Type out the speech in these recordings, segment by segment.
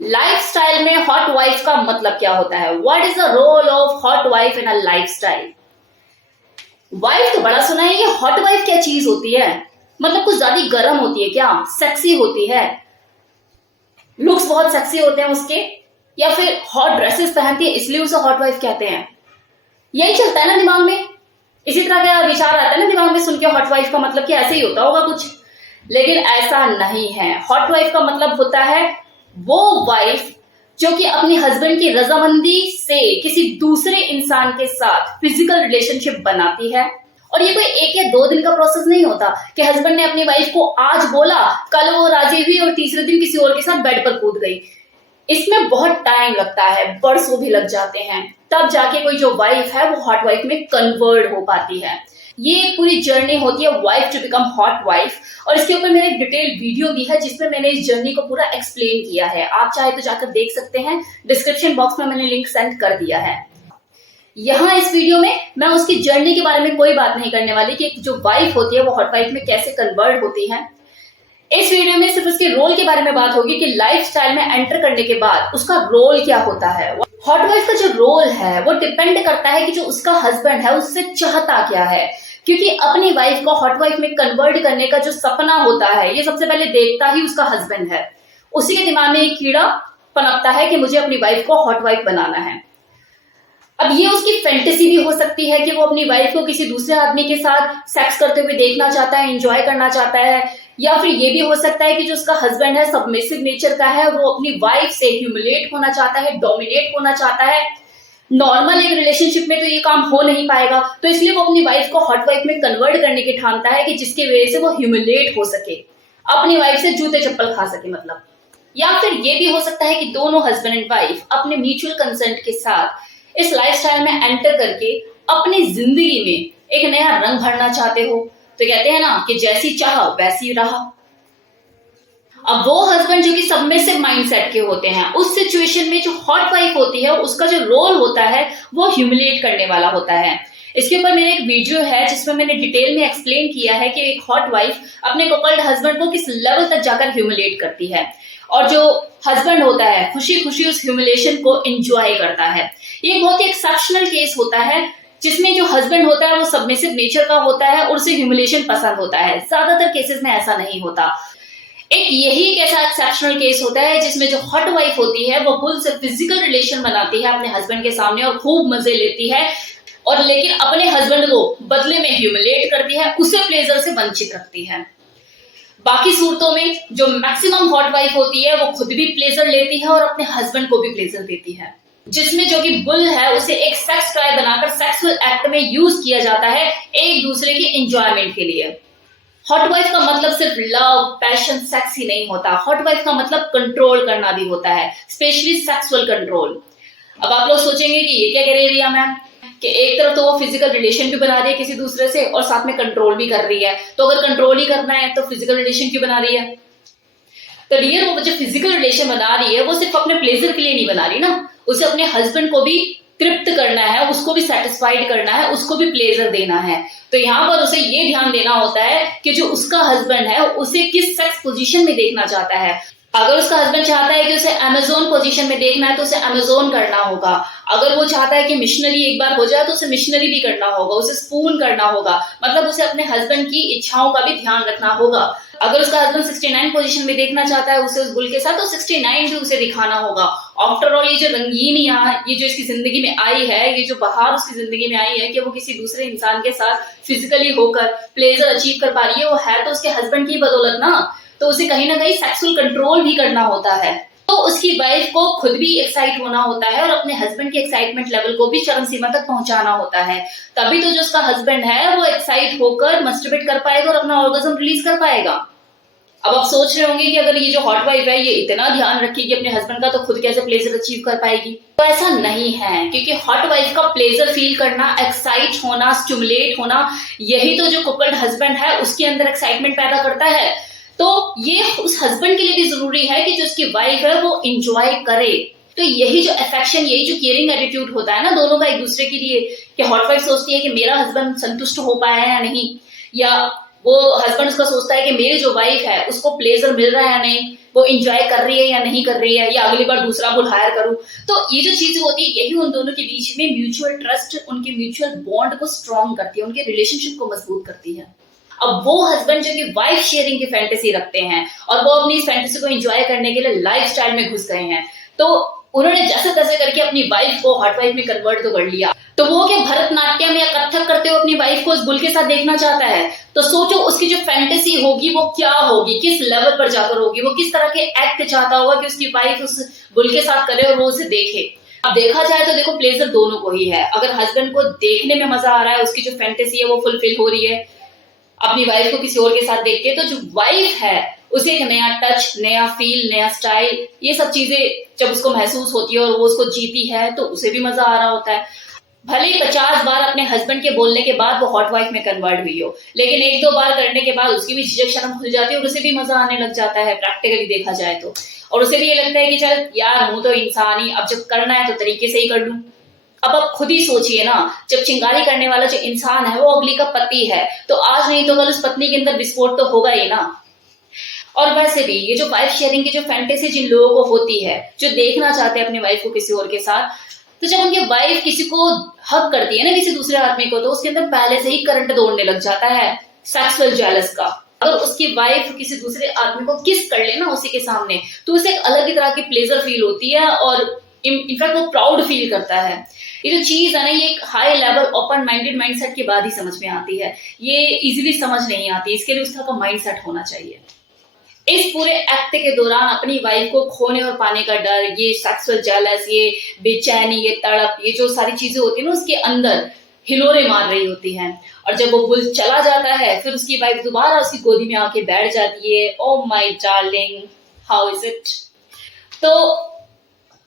Lifestyle में hot wife का मतलब क्या होता है? What is the role of hot wife in a lifestyle? Wife तो बड़ा सुना है, ये हॉट वाइफ क्या चीज होती है? मतलब कुछ ज्यादा गर्म होती है क्या? सेक्सी होती है? लुक्स बहुत सेक्सी होते हैं उसके? या फिर हॉट ड्रेसेस पहनती है इसलिए उसे हॉट वाइफ कहते हैं? यही चलता है ना दिमाग में। इसी तरह का विचार आता है ना दिमाग में सुन के हॉट वाइफ का मतलब कि ऐसे ही होता होगा कुछ। लेकिन ऐसा नहीं है। हॉट वाइफ का मतलब होता है वो वाइफ जो कि अपने हस्बैंड की रजामंदी से किसी दूसरे इंसान के साथ फिजिकल रिलेशनशिप बनाती है। और ये कोई एक या दो दिन का प्रोसेस नहीं होता कि हस्बैंड ने अपनी वाइफ को आज बोला, कल वो राजी हुई और तीसरे दिन किसी और के साथ बेड पर कूद गई। इसमें बहुत टाइम लगता है, बरसों भी लग जाते हैं, तब जाके कोई जो वाइफ है वो हॉट वाइफ में कन्वर्ट हो पाती है। ये एक पूरी जर्नी होती है wife to become hot wife, और इसके ऊपर मेरा एक डिटेल वीडियो भी है जिसमें मैंने इस जर्नी को पूरा एक्सप्लेन किया है। आप चाहे तो जाकर देख सकते हैं, डिस्क्रिप्शन बॉक्स में मैंने लिंक सेंड कर दिया है। यहाँ इस वीडियो में मैं उसकी जर्नी के बारे में कोई बात नहीं करने वाली कि जो वाइफ होती है वो हॉट वाइफ में कैसे कन्वर्ट होती है। इस वीडियो में सिर्फ उसके रोल के बारे में बात होगी कि लाइफस्टाइल में एंटर करने के बाद उसका रोल क्या होता है। हॉट वाइफ का जो रोल है वो डिपेंड करता है कि जो उसका हस्बैंड है उससे चाहता क्या है, क्योंकि अपनी वाइफ को हॉट वाइफ में कन्वर्ट करने का जो सपना होता है ये सबसे पहले देखता ही उसका हस्बैंड है। उसी के दिमाग में एक कीड़ा पनपता है कि मुझे अपनी वाइफ को हॉट वाइफ बनाना है। अब ये उसकी फैंटेसी भी हो सकती है कि वो अपनी वाइफ को किसी दूसरे आदमी के साथ सेक्स करते हुए देखना चाहता है, एंजॉय करना चाहता है। या फिर ये भी हो सकता है कि जो उसका हस्बैंड है सबमिसिव नेचर का है, वो अपनी वाइफ से ह्यूमिलेट होना चाहता है, डोमिनेट होना चाहता है। नॉर्मल एक रिलेशनशिप में तो ये काम हो नहीं पाएगा, तो इसलिए वो अपनी वाइफ को हॉट वाइफ में कन्वर्ट करने की ठानता है कि जिसकी वजह से वो ह्यूमिलेट हो सके, अपनी वाइफ से जूते चप्पल खा सके मतलब। या फिर ये भी हो सकता है कि दोनों हस्बैंड एंड वाइफ अपने म्यूचुअल कंसेंट के साथ इस लाइफस्टाइल में एंटर करके अपनी जिंदगी में एक नया रंग भरना चाहते हो। तो कहते हैं ना कि जैसी चाह वैसी रहा। अब वो हस्बैंड जो कि सबमिसिव माइंडसेट के होते हैं, उस सिचुएशन में जो हॉट वाइफ होती है उसका जो रोल होता है वो ह्यूमिलेट करने वाला होता है। इसके ऊपर मेरे एक वीडियो है जिसमें मैंने डिटेल में एक्सप्लेन किया है कि एक हॉट वाइफ अपने कपल्ड हस्बैंड को किस लेवल तक जाकर ह्यूमिलेट करती है, और जो हस्बैंड होता है खुशी खुशी उस ह्यूमिलेशन को एंजॉय करता है। ये बहुत ही एक्सेप्शनल केस होता है जिसमें जो हस्बैंड होता है वो सबमिसिव नेचर का होता है और उसे ह्यूमिलेशन पसंद होता है। ज्यादातर केसेस में ऐसा नहीं होता। एक यही एक ऐसा एक्सेप्शनल केस होता है जिसमें जो हॉट वाइफ होती है वो फुल से फिजिकल रिलेशन बनाती है अपने हस्बैंड के सामने और खूब मजे लेती है, और लेकिन अपने हस्बैंड को बदले में ह्यूमिलेट करती है, उसे प्लेजर से वंचित रखती है। बाकी सूरतों में जो मैक्सिमम हॉट वाइफ होती है वो खुद भी प्लेजर लेती है और अपने हस्बैंड को भी प्लेजर देती है, जिसमें जो कि बुल है उसे एक सेक्स टॉय बनाकर सेक्सुअल एक्ट में यूज किया जाता है एक दूसरे की एंजॉयमेंट के लिए। हॉट वाइफ का मतलब सिर्फ लव, पैशन, सेक्स ही नहीं होता। हॉट वाइफ का मतलब कंट्रोल करना भी होता है, स्पेशली सेक्सुअल कंट्रोल। अब आप लोग सोचेंगे कि ये क्या कह रही है रिया मैम, कि एक तरफ तो वो फिजिकल रिलेशन भी बना रही है किसी दूसरे से और साथ में कंट्रोल भी कर रही है, तो अगर कंट्रोल ही करना है तो फिजिकल रिलेशन क्यों बना रही है? तो डियर, वो जो फिजिकल रिलेशन बना रही है वो सिर्फ अपने प्लेजर के लिए नहीं बना रही ना, उसे अपने हस्बैंड को भी तृप्त करना है, उसको भी सेटिस्फाइड करना है, उसको भी प्लेजर देना है। तो यहाँ पर उसे ये ध्यान देना होता है कि जो उसका हस्बैंड है उसे किस सेक्स पोजीशन में देखना चाहता है। अगर उसका हस्बैंड चाहता है कि उसे अमेजोन पोजीशन में देखना है तो उसे अमेजोन करना होगा। अगर वो चाहता है कि मिशनरी एक बार हो जाए तो उसे मिशनरी भी करना होगा, उसे स्पून करना होगा, मतलब उसे अपने हस्बैंड की इच्छाओं का भी ध्यान रखना होगा। अगर उसका हस्बैंड 69 पोजीशन में देखना चाहता है उसे उस बुल के साथ, तो 69 भी उसे दिखाना होगा। आफ्टर ऑल ये जो रंगीन यहाँ ये जो इसकी जिंदगी में आई है, ये जो बहार उसकी जिंदगी में आई है कि वो किसी दूसरे इंसान के साथ फिजिकली होकर प्लेजर अचीव कर पा रही है, वो है तो उसके हस्बैंड की बदौलत ना। तो उसे कहीं ना कहीं सेक्सुअल कंट्रोल भी करना होता है, तो उसकी वाइफ को खुद भी एक्साइट होना होता है और अपने हस्बैंड के एक्साइटमेंट लेवल को भी चरम सीमा तक पहुंचाना होता है। तभी तो जो उसका हस्बैंड है वो एक्साइट होकर मस्टरबेट कर पाएगा और अपना ऑर्गेज्म रिलीज कर पाएगा। अब आप सोच रहे होंगे कि अगर ये जो हॉट वाइफ है ये इतना ध्यान रखेगी अपने हस्बैंड का तो खुद कैसे प्लेजर अचीव कर पाएगी? तो ऐसा नहीं है, क्योंकि हॉट वाइफ का प्लेजर फील करना, एक्साइट होना, स्टिमुलेट होना, यही तो जो कपल्ड हस्बैंड है उसके अंदर एक्साइटमेंट पैदा करता है। तो ये उस हस्बैंड के लिए भी जरूरी है कि जो उसकी वाइफ है वो इंजॉय करे। तो यही जो अफेक्शन, यही जो केयरिंग एटीट्यूड होता है ना दोनों का एक दूसरे के लिए, कि हॉट वाइफ सोचती है कि मेरा हस्बैंड संतुष्ट हो पाया है या नहीं, या वो हस्बैंड उसका सोचता है कि मेरी जो वाइफ है उसको प्लेजर मिल रहा है या नहीं, वो एंजॉय कर रही है या नहीं कर रही है, या अगली बार दूसरा बुल हायर करूं। तो ये जो चीजें होती है यही उन दोनों के बीच में म्यूचुअल ट्रस्ट, उनके म्यूचुअल बॉन्ड को स्ट्रॉन्ग करती है, उनके रिलेशनशिप को मजबूत करती है। अब वो हस्बैंड जो कि वाइफ शेयरिंग की फैंटेसी रखते हैं और वो अपनी इस फैंटेसी को एंजॉय करने के लिए लाइफस्टाइल में घुस गए हैं, तो उन्होंने जैसे तैसे करके अपनी वाइफ को हॉट वाइफ में कन्वर्ट तो कर लिया। तो वो क्या भरतनाट्यम या कथक करते हुए अपनी वाइफ को उस बुल के साथ देखना चाहता है, तो सोचो उसकी जो फैंटेसी होगी वो क्या होगी, किस लेवल पर जाकर होगी, वो किस तरह के एक्ट चाहता होगा कि उसकी वाइफ उस बुल के साथ करे और वो उसे देखे। अब देखा जाए तो देखो प्लेजर दोनों को ही है। अगर हस्बैंड को देखने में मजा आ रहा है, उसकी जो फैंटेसी है वो फुलफिल हो रही है अपनी वाइफ को किसी और के साथ देख के, तो जो वाइफ है उसे एक नया टच, नया फील, नया स्टाइल, ये सब चीजें जब उसको महसूस होती है और वो उसको जीती है तो उसे भी मजा आ रहा होता है। भले ही 50 बार अपने हस्बैंड के बोलने के बाद वो हॉट वाइफ में कन्वर्ट हुई हो, लेकिन एक दो बार करने के बाद उसकी भी झिझक शर्म खुल जाती है और उसे भी मजा आने लग जाता है प्रैक्टिकली देखा जाए तो। और उसे भी ये लगता है कि चल यार हूं तो इंसान ही, अब जब करना है तो तरीके से ही कर लूं। अब आप खुद ही सोचिए ना, जब चिंगारी करने वाला जो इंसान है वो अगली का पति है, तो आज नहीं तो कल उस पत्नी के अंदर विस्फोट तो होगा ही ना। और वैसे भी ये जो वाइफ शेयरिंग की जो फैंटेसी जिन लोगों को होती है, जो देखना चाहते हैं अपनी वाइफ को किसी और के साथ, तो जब उनकी वाइफ किसी को हक करती है ना किसी दूसरे आदमी को, तो उसके अंदर पहले से ही करंट दौड़ने लग जाता है सेक्सुअल जेलस का। अगर उसकी वाइफ किसी दूसरे आदमी को किस कर ले ना उसी के सामने, तो उसे एक अलग ही तरह की प्लेजर फील होती है और इनफैक्ट वो प्राउड फील करता है। ये जो चीज है ना, ये एक high level open minded mindset के बाद ही समझ में आती है, ये इजीली समझ नहीं आती। इसके लिए उस तरह का माइंडसेट होना चाहिए। इस पूरे एक्ट के दौरान अपनी वाइफ को खोने और पाने का डर, ये सेक्सुअल जेलस, ये बेचैनी, ये तड़प, ये जो सारी चीजें होती है ना उसके अंदर हिलोरे मार रही होती हैं। और जब वो बुल चला जाता है फिर उसकी वाइफ दोबारा उसकी गोदी में आके बैठ जाती है। Oh my darling, how is it. तो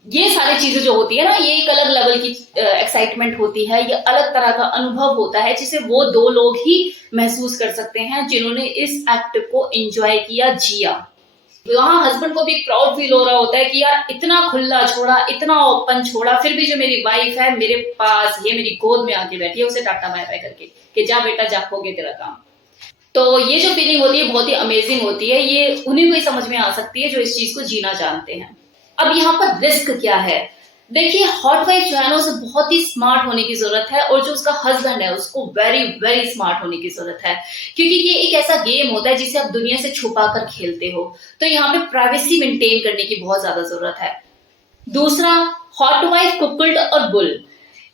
ये सारी चीजें जो होती है ना, ये एक अलग लेवल की एक्साइटमेंट होती है, ये अलग तरह का अनुभव होता है जिसे वो दो लोग ही महसूस कर सकते हैं जिन्होंने इस एक्ट को एंजॉय किया, जिया। वहां हस्बैंड को भी प्राउड फील हो रहा होता है कि यार इतना खुला छोड़ा, इतना ओपन छोड़ा, फिर भी जो मेरी वाइफ है मेरे पास, ये मेरी गोद में आके बैठी है, उसे टाटा बाय बाय करके कि जा बेटा जा, हो गया तेरा काम। तो ये जो फीलिंग होती है बहुत ही अमेजिंग होती है। ये उन्हीं को ही समझ में आ सकती है जो इस चीज को जीना जानते हैं। अब यहाँ पर रिस्क क्या है, देखिए हॉट वाइफ जो है ना उसे बहुत ही स्मार्ट होने की जरूरत है, और जो उसका हस्बैंड है उसको वेरी वेरी स्मार्ट होने की जरूरत है, क्योंकि ये एक ऐसा गेम होता है जिसे आप दुनिया से छुपा कर खेलते हो, तो यहाँ पे प्राइवेसी मेंटेन करने की बहुत ज्यादा जरूरत है। दूसरा, हॉट वाइफ, कुकल्ड और बुल,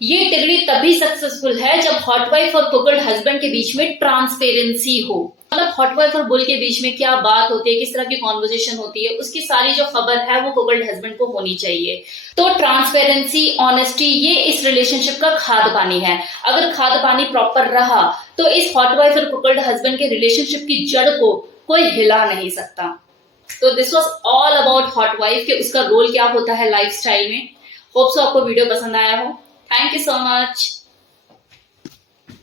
ये टिगड़ी तभी सक्सेसफुल है जब हॉट वाइफ और कुकल्ड हस्बैंड के बीच में ट्रांसपेरेंसी हो। मतलब हॉट वाइफ और बुल के बीच में क्या बात होती है, किस तरह की कॉन्वर्जेशन होती है, उसकी सारी जो खबर है वो कुकल्ड हस्बैंड को होनी चाहिए। तो ट्रांसपेरेंसी, ऑनेस्टी, ये इस रिलेशनशिप का खाद पानी है। अगर खाद पानी प्रॉपर रहा तो इस हॉट वाइफ और कुकल्ड हस्बैंड के रिलेशनशिप की जड़ को कोई हिला नहीं सकता। तो this was all about hot wife के उसका रोल क्या होता है लाइफस्टाइल में। होप सो आपको वीडियो पसंद आया हो। Thank you so much.